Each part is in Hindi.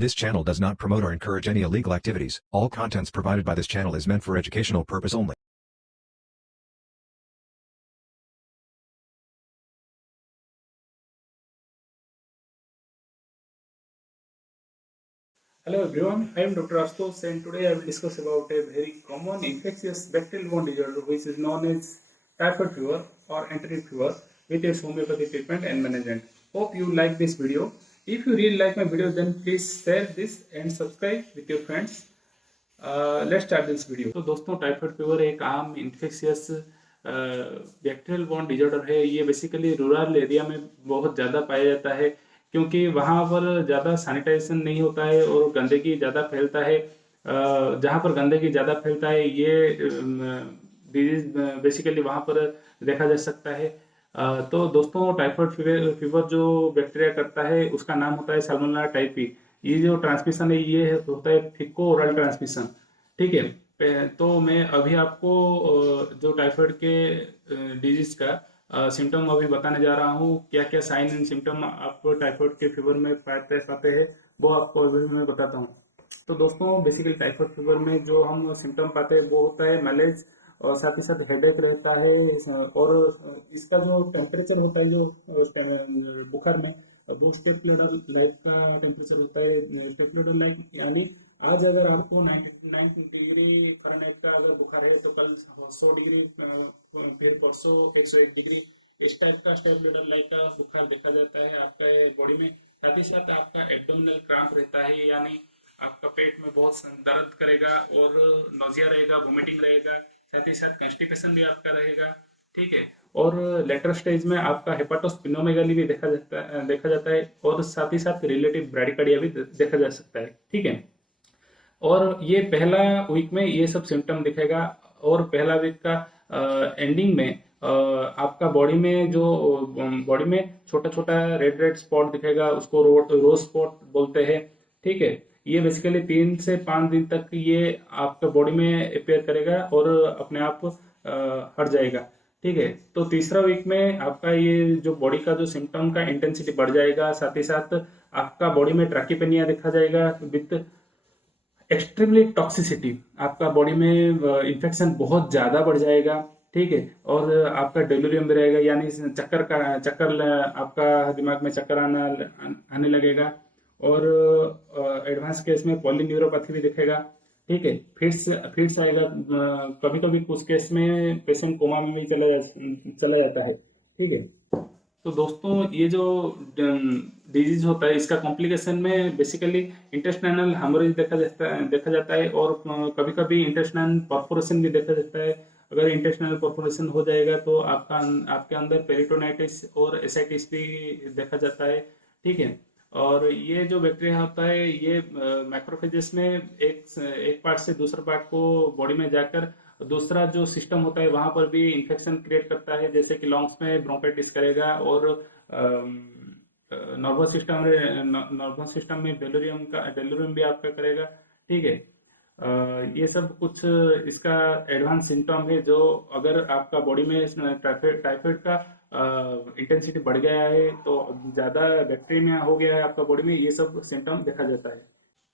This channel does not promote or encourage any illegal activities. All contents provided by this channel is meant for educational purpose only. Hello everyone, I am Dr. Astos and today I will discuss about a very common infectious bacterial-borne disorder which is known as typhoid fever or enteric fever with its homeopathy treatment and management. Hope you like this video. If you really like my video then please share this and subscribe with your friends. Let's start this video. तो दोस्तों टाइफाइड फीवर एक आम इन्फेक्शियस बैक्टीरियल बोर्न डिजॉर्डर है। ये बेसिकली रूरल एरिया में बहुत ज़्यादा पाया जाता है क्योंकि वहाँ पर ज़्यादा सैनिटाइजेशन नहीं होता है और गंदगी ज़्यादा फैलता है। जहाँ पर गंदगी ज़्यादा फैलता है ये डिजीज बेसिकली वहाँ पर देखा जा सकता है। तो दोस्तों टाइफाइड फीवर जो बैक्टीरिया करता है उसका नाम होता है साल्मोनेला टाइफी। ये जो ट्रांसमिशन है ये होता है फीको ओरल ट्रांसमिशन। ठीक है, तो मैं अभी आपको जो टाइफाइड के डिजीज का सिम्टम अभी बताने जा रहा हूँ। क्या क्या साइन एंड सिम्टम आपको टाइफाइड के फीवर में पाते हैं वो आपको अभी मैं बताता हूँ। तो दोस्तों बेसिकली टाइफाइड फीवर में जो हम सिम्टम पाते हैं वो होता है मैलेज और साथ ही साथ हेडेक रहता है और इसका जो टेम्परेचर होता है जो बुखार में वो स्टेप लेडर लाइक का टेम्परेचर होता है। स्टेप लेडर लाइक यानी आज अगर आपको 99 डिग्री फ़ारेनहाइट का अगर बुखार है तो कल 100 डिग्री, फिर परसों 101 डिग्री, इस टाइप का स्टेप लेडर लाइक का बुखार देखा जाता है आपका बॉडी में। साथ ही साथ आपका एब्डोमिनल क्रैम्प रहता है यानी आपका पेट में बहुत दर्द करेगा और नोजिया रहेगा, वोमिटिंग रहेगा, साथ ही साथ कंस्टिपेशन भी आपका रहेगा। ठीक है, और लेटर स्टेज में आपका हेपाटोस्प्लिनोमेगाली भी देखा जाता है और साथ ही साथ रिलेटिव ब्रैडिकार्डिया भी देखा जा सकता है। ठीक है, और ये पहला वीक में ये सब सिम्टम दिखेगा और पहला वीक का एंडिंग में आपका बॉडी में छोटा छोटा रेड स्पॉट दिखेगा, उसको रोज स्पॉट बोलते हैं। ठीक है, ये बेसिकली 3 से 5 दिन तक ये आपका बॉडी में अपेयर करेगा और अपने आप हट जाएगा। ठीक है, तो तीसरा वीक में आपका ये जो बॉडी का जो सिम्टम का इंटेंसिटी बढ़ जाएगा, साथ ही साथ आपका बॉडी में ट्रैकीपेनिया देखा जाएगा विथ एक्सट्रीमली टॉक्सिसिटी। आपका बॉडी में इन्फेक्शन बहुत ज़्यादा बढ़ जाएगा। ठीक है, और आपका डेल्यूरियम भी रहेगा यानी चक्कर आपका दिमाग में चक्कर आने लगेगा और एडवांस केस में पॉलीन्यूरोपैथी भी दिखेगा। ठीक है, फिट्स आएगा, कभी कभी कुछ केस में पेशेंट कोमा में भी चला जाता है। ठीक है, तो दोस्तों ये जो डिजीज होता है इसका कॉम्प्लिकेशन में बेसिकली इंटेस्टाइनल हेमोरेज देखा जाता है और कभी कभी इंटेस्टाइनल परफोरेशन भी देखा जाता है। अगर इंटेस्टाइनल परफोरेशन हो जाएगा तो आपके अंदर पेरिटोनाइटिस और एसाइटिस भी देखा जाता है। ठीक है, और ये जो बैक्टीरिया होता है ये मैक्रोफेजेस में एक पार्ट से दूसरे पार्ट को बॉडी में जाकर दूसरा जो सिस्टम होता है वहां पर भी इन्फेक्शन क्रिएट करता है, जैसे कि लंग्स में ब्रोंकाइटिस करेगा और नर्वस सिस्टम में डेलूरियम भी आपका करेगा। ठीक है, ये सब कुछ इसका एडवांस सिम्टम है जो अगर आपका बॉडी में टाइफाइड का इंटेंसिटी बढ़ गया है तो ज़्यादा बैक्टीरिया हो गया है आपका बॉडी में, ये सब सिम्टम देखा जाता है।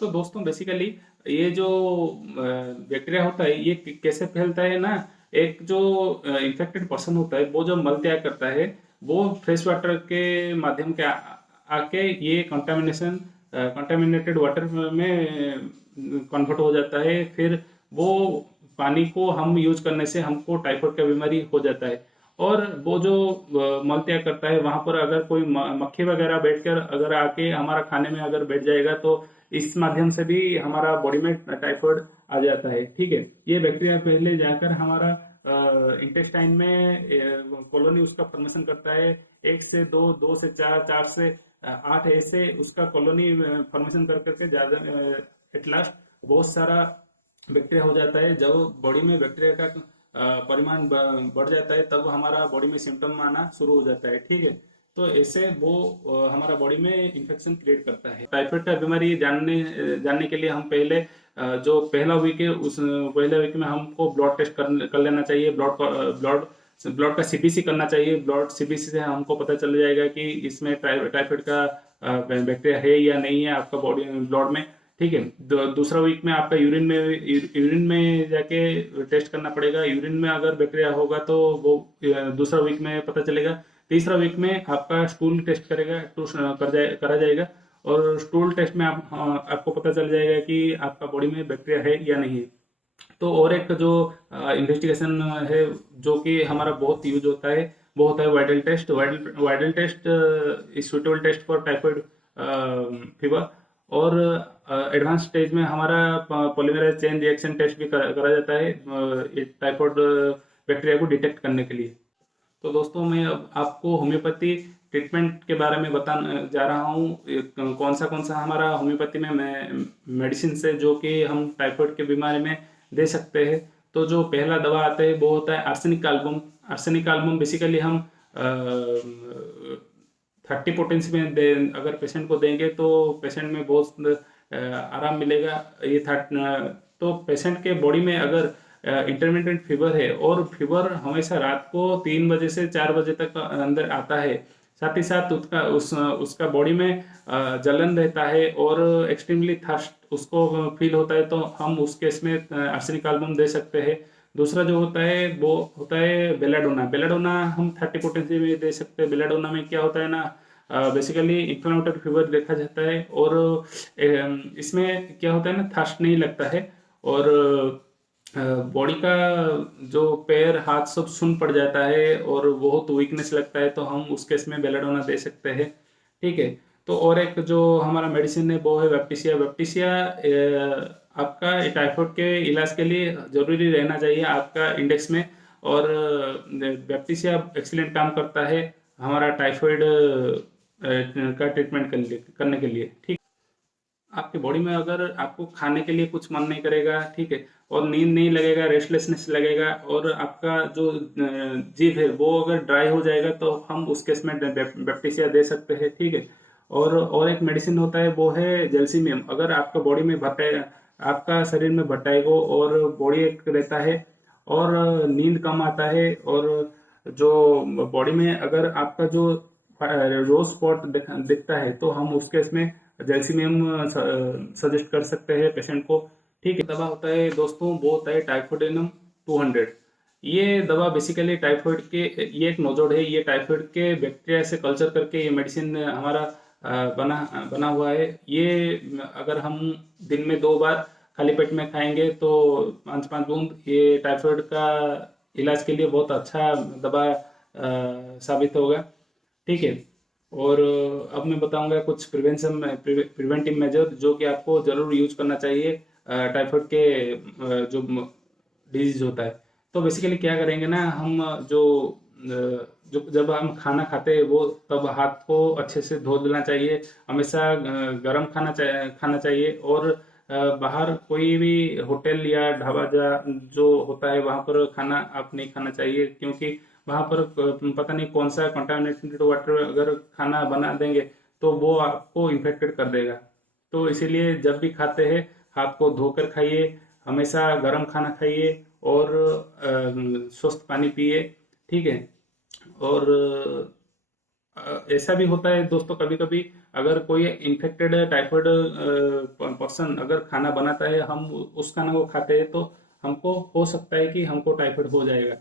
तो दोस्तों बेसिकली ये जो बैक्टीरिया होता है ये कैसे फैलता है ना, एक जो इन्फेक्टेड पर्सन होता है वो जो मल त्याग करता है वो फ्रेश वाटर के माध्यम के आके ये कंटामिनेटेड वाटर में कन्वर्ट हो जाता है। फिर वो पानी को हम यूज करने से हमको टाइफाइड का बीमारी हो जाता है। और वो जो मल त्याग करता है वहां पर अगर कोई मक्खी वगैरह बैठकर अगर आके हमारा खाने में अगर बैठ जाएगा तो इस माध्यम से भी हमारा बॉडी में टाइफाइड आ जाता है। ठीक है, ये बैक्टीरिया पहले जाकर हमारा इंटेस्टाइन में कॉलोनी उसका फॉर्मेशन करता है, 1 से 2, 2 से 4, 4 से 8 ऐसे उसका कॉलोनी फॉर्मेशन कर करके ज्यादा एट लास्ट बहुत सारा बैक्टीरिया हो जाता है। जब बॉडी में बैक्टीरिया का परिमाण बढ़ जाता है तब हमारा बॉडी में सिम्टम आना शुरू हो जाता है। ठीक है, तो ऐसे वो हमारा बॉडी में इन्फेक्शन क्रिएट करता है। टाइफाइड का बीमारी जानने के लिए हम पहले जो पहला वीक है उस पहले वीक में हमको ब्लड टेस्ट कर लेना चाहिए। ब्लड का सीबीसी करना चाहिए। ब्लड सीबीसी से हमको पता चल जाएगा कि इसमें टाइफाइड का बैक्टीरिया है या नहीं है आपका बॉडी ब्लड में, ठीक है। दूसरा वीक में आपका यूरिन में जाके टेस्ट करना पड़ेगा। यूरिन में अगर बैक्टीरिया होगा तो वो दूसरा वीक में पता चलेगा। तीसरा वीक में आपका स्टूल टेस्ट करा जाएगा और स्टूल टेस्ट में आपको पता चल जाएगा कि आपका बॉडी में बैक्टीरिया है या नहीं है। तो और एक जो इन्वेस्टिगेशन है जो कि हमारा बहुत यूज होता है वो होता है Widal test. Widal test is suitable test for typhoid fever. और एडवांस स्टेज में हमारा पॉलीमरेज चेन रिएक्शन टेस्ट भी करा जाता है टाइफाइड बैक्टीरिया को डिटेक्ट करने के लिए। तो दोस्तों मैं अब आपको होम्योपैथी ट्रीटमेंट के बारे में बताने जा रहा हूँ। कौन सा हमारा होम्योपैथी में मेडिसिन से जो कि हम टाइफाइड के बीमारी में दे सकते हैं। तो जो पहला दवा आता है वो होता है arsenic album. Arsenic album basically हम 30 पोटेंसी में अगर पेशेंट को देंगे तो पेशेंट में बहुत आराम मिलेगा। तो पेशेंट के बॉडी में अगर इंटरमिटेंट फीवर है और फीवर हमेशा रात को 3 बजे से 4 बजे तक अंदर आता है, साथ ही साथ उसका बॉडी में जलन रहता है और एक्सट्रीमली थर्स्ट उसको फील होता है, तो हम उस केस में आर्सेनिक एल्बम दे सकते हैं। दूसरा जो होता है वो होता है बेलाडोना। बेलाडोना हम 30 पोटेंसी में दे सकते हैं। बेलाडोना में क्या होता है ना, बेसिकली इन्फ्लेमेटरी फीवर देखा जाता है और इसमें क्या होता है ना, थर्स्ट नहीं लगता है और बॉडी का जो पैर हाथ सब सुन पड़ जाता है और बहुत वीकनेस लगता है, तो हम उस केस में बेलाडोना दे सकते हैं, ठीक है। तो और एक जो हमारा मेडिसिन है वो है वेप्टिसिया। वेप्टिसिया आपका टाइफाइड के इलाज के लिए जरूरी रहना चाहिए आपका इंडेक्स में। और वेप्टिसिया एक्सीलेंट काम करता है हमारा टाइफाइड का ट्रीटमेंट करने के लिए, ठीक। आपकी बॉडी में अगर आपको खाने के लिए कुछ मन नहीं करेगा, ठीक है, और नींद नहीं लगेगा, रेस्टलेसनेस लगेगा और आपका जो जीभ है वो अगर ड्राई हो जाएगा तो हम उस केस में बैक्टीरिया दे सकते हैं, ठीक है। और एक मेडिसिन होता है वो है जेल्सिमियम। अगर आपका बॉडी में आपका शरीर में भट्टाइगो और बॉडी एक रहता है और नींद कम आता है और जो बॉडी में अगर आपका जो रोज स्पॉट दिखता है तो हम उस केस में जेल्सिमियम सजेस्ट कर सकते हैं पेशेंट को, ठीक है। दवा होता है दोस्तों वो होता है टाइफोडेनम 200। ये दवा बेसिकली टाइफाइड के, ये एक नोजोड है, ये टाइफाइड के बैक्टीरिया से कल्चर करके ये मेडिसिन हमारा बना हुआ है। ये अगर हम दिन में 2 बार खाली पेट में खाएंगे तो 5-5 बूंद, ये टाइफाइड का इलाज के लिए बहुत अच्छा दवा साबित होगा, ठीक है। और अब मैं बताऊंगा कुछ प्रिवेंटिव मेजर जो कि आपको जरूर यूज करना चाहिए टाइफाइड के जो डिजीज होता है। तो बेसिकली क्या करेंगे ना, हम जब हम खाना खाते हैं वो तब हाथ को अच्छे से धो लेना चाहिए। हमेशा गर्म खाना चाहिए और बाहर कोई भी होटल या ढाबा जो होता है वहां पर खाना आप नहीं खाना चाहिए, क्योंकि वहां पर पता नहीं कौन सा कंटामिनेटेड वाटर अगर खाना बना देंगे तो वो आपको इन्फेक्टेड कर देगा। तो इसीलिए जब भी खाते हैं हाथ को धोकर खाइए, हमेशा गर्म खाना खाइए और स्वस्थ पानी पिए, ठीक है। और ऐसा भी होता है दोस्तों, कभी कभी अगर कोई इन्फेक्टेड टाइफाइड पर्सन अगर खाना बनाता है, हम उस खाना को खाते हैं तो हमको हो सकता है कि हमको टाइफाइड हो जाएगा,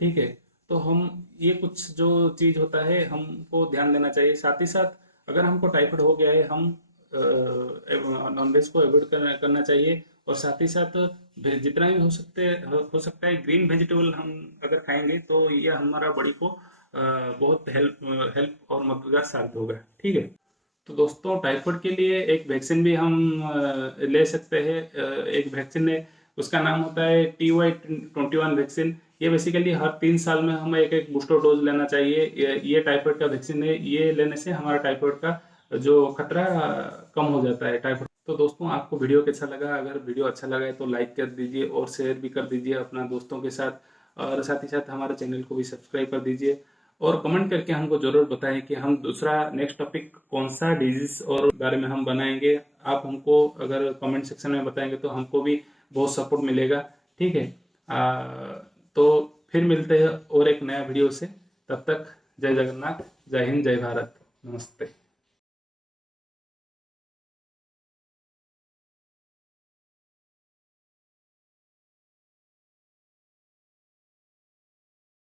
ठीक है। तो हम ये कुछ जो चीज होता है हमको ध्यान देना चाहिए। साथ ही साथ अगर हमको टाइफाइड हो गया है, हम नॉनवेज को अवॉइड करना चाहिए और साथ ही साथ जितना भी हो सकता है ग्रीन वेजिटेबल हम अगर खाएंगे तो ये हमारा बॉडी को बहुत हेल्प और मददगार साबित होगा, ठीक है। तो दोस्तों टाइफाइड के लिए एक वैक्सीन भी हम ले सकते हैं। एक वैक्सीन है, उसका नाम होता है TY21 वैक्सीन। ये बेसिकली हर 3 साल में हमें एक बूस्टर डोज लेना चाहिए। ये टाइफाइड का वैक्सीन है, ये लेने से हमारा टाइफाइड का जो खतरा कम हो जाता है टाइफाइड। तो दोस्तों आपको वीडियो कैसा लगा? अगर वीडियो अच्छा लगा है तो लाइक कर दीजिए और शेयर भी कर दीजिए अपना दोस्तों के साथ, और साथ ही साथ हमारे चैनल को भी सब्सक्राइब कर दीजिए और कमेंट करके हमको जरूर बताएं कि हम दूसरा नेक्स्ट टॉपिक कौन सा डिजीज और बारे में हम बनाएंगे। आप हमको अगर कमेंट सेक्शन में बताएंगे तो हमको भी बहुत सपोर्ट मिलेगा, ठीक है। तो फिर मिलते हैं और एक नया वीडियो से। तब तक जय जगन्नाथ, जय हिंद, जय भारत, नमस्ते।